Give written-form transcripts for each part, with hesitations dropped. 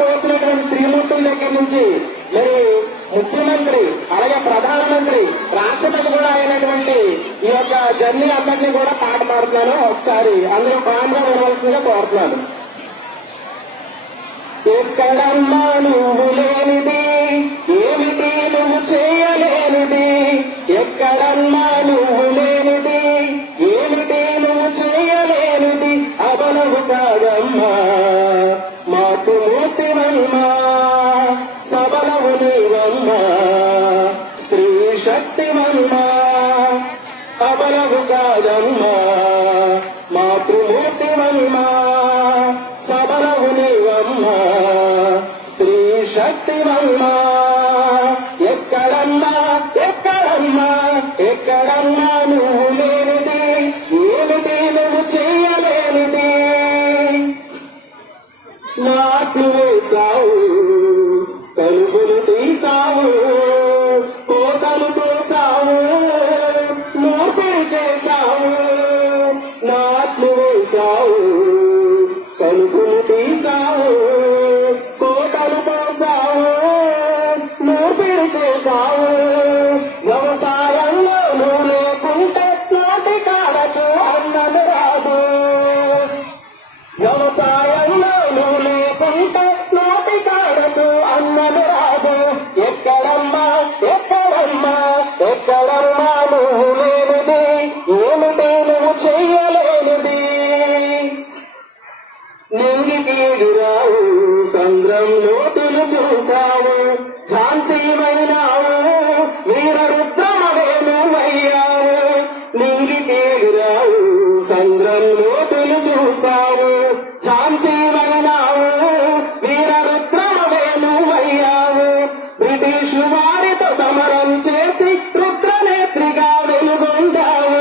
కోసినటువంటి శ్రీమూర్తుల దగ్గర నుంచి మరి ముఖ్యమంత్రి అలాగే ప్రధానమంత్రి రాష్ట్రపతి కూడా అయినటువంటి ఈ యొక్క జర్నీ అందరినీ కూడా పాట పాడుతున్నాను. ఒకసారి అందరూ బాగా వినవలసిందిగా కోరుతున్నాను. ఎక్కడమ్మా నువ్వు లేనిది, ఏమిటి నువ్వు చేయలేనిది, ఎక్కడమ్మా నువ్వు లేనిది, ఏమిటి నువ్వు చేయలేనిది, అబలవు కాదమ్మా మాతృమూర్తివమ్మా, సబలవు నీవమ్మా స్త్రీ శక్తివమ్మా, అబలవు కాదమ్మా మాతృమూర్తివమ్మా, సబలవు నీవమ్మా స్త్రీ శక్తివమ్మా. ఎక్కడమ్మా ఎక్కడమ్మా ఎక్కడమ్మా నువ్వు లేనిది, ఏమిటి నువ్వు చేయలేనిది, నాట్లు వేసావు కలుపులు తీసావు, కోతలు కోసావు నూపిడి చేశావు, నాట్లు వేసావు కలుపులు తీసావు, కోతలు పోసావు నూపిడి చేశావు, వ్యవసాయంలో నువ్వు లేకుంటే నాటి కాడకు అన్నది రాదు, వ్యవసాయంలో నువ్వు లేకుంటే నాటి కాడకు అన్నది రాదు. ఎక్కడమ్మా ఎక్కడమ్మా ఎక్కడమ్మా నువ్వు లేనిది, ఏమిటి నువ్వు చెయ్యలేనిది, నింగికీడురావు సంద్రం లోతులు చూసావు, ఝాన్సీమైనావు వీర రుద్రమవేణువయ్యావు, నింగికీడురావు సంద్రం లోతులు చూసావు, ఝాన్సీమైనావు వీర రుద్రమవేణువయ్యావు, బ్రిటిషు వారితో సమరం చేసి రుద్రనేత్రిగా వెలుగొందావు,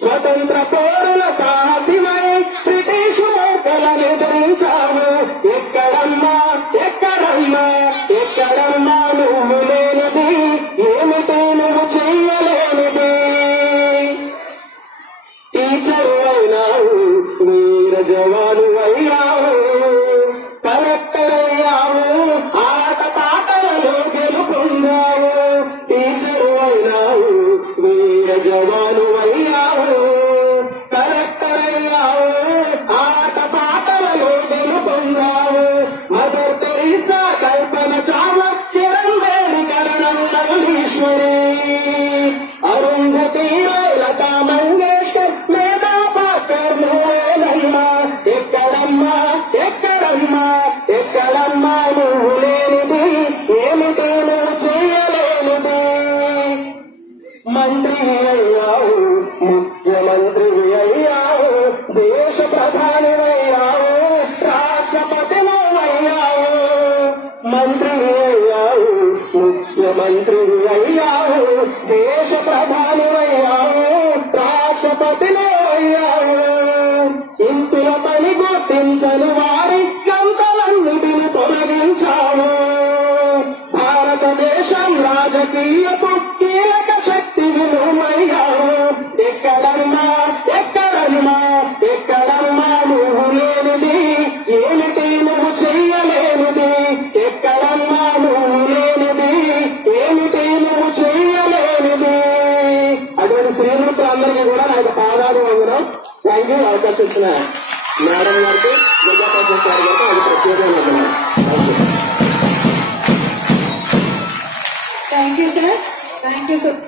స్వతంత్ర పౌరుల సాహసివై బ్రిటిషు మూకలను ఎదిరించావు. ఎక్కడమ్మా ఎక్కడమ్మా ఎక్కడమ్మా నువ్వు లేనిది, ఏమిటి నువ్వు చెయ్యలేనిది, టీచరు అయినావు వీర జవాను అయ్యావు, కలెక్టర్ అయ్యావు ఆట పాటలలో గెలుపొందావు, టీచరు అయినావు వీర జవాను అయ్యావు, కలెక్టర్ అయ్యావు ఆట పాటలలో గెలుపొందావు, మదర్ తెరీసా కల్పన చావ్లా కిరణ్ బేడి కరణం నవలీశ్వరి, అరుంధతి రాయ్ లతా మంగేష్కర్ మేధా భాస్కర్ నువ్వేనమ్మా. ఎక్కడమ్మా ఎక్కడమ్మా ఎక్కడమ్మా నువ్వు లేనిది, ఏమిటి నువ్వు చేయలేనిది, మంత్రివి అయ్యావు ముఖ్యమంత్రివి అయ్యావు, దేశ ప్రధానివయ్యావు రాష్ట్రపతిలో అయ్యావు, మంత్రివి అయ్యావు ముఖ్యమంత్రివి అయ్యావు, దేశ ప్రధానివయ్యావు రాష్ట్రపతిలో అయ్యావు, ఇంతుల పని గుర్తించని వారి గంటలన్నిటిని తొలగించావు, భారతదేశం రాజకీయపు కీలక శక్తి విలువయ్యావు. ఎక్కడమ్మా ఎక్కడమ్మా ఎక్కడమ్మా నువ్వు లేనిది, ఏమిటి నువ్వు చెయ్యలేనిది, ఎక్కడమ్మా నువ్వు లేనిది, ఏమిటి నువ్వు చెయ్యలేనిది. అటువంటి శ్రీమూర్తులందరికీ కూడా నాకు పాదాలు వందనం. Thank you. అవకాశం ఇచ్చిన మేడం గారికి విద్యాప్రసాద్ గారి గారికి అది ప్రత్యేకంగా thank you sir. Thank you sir.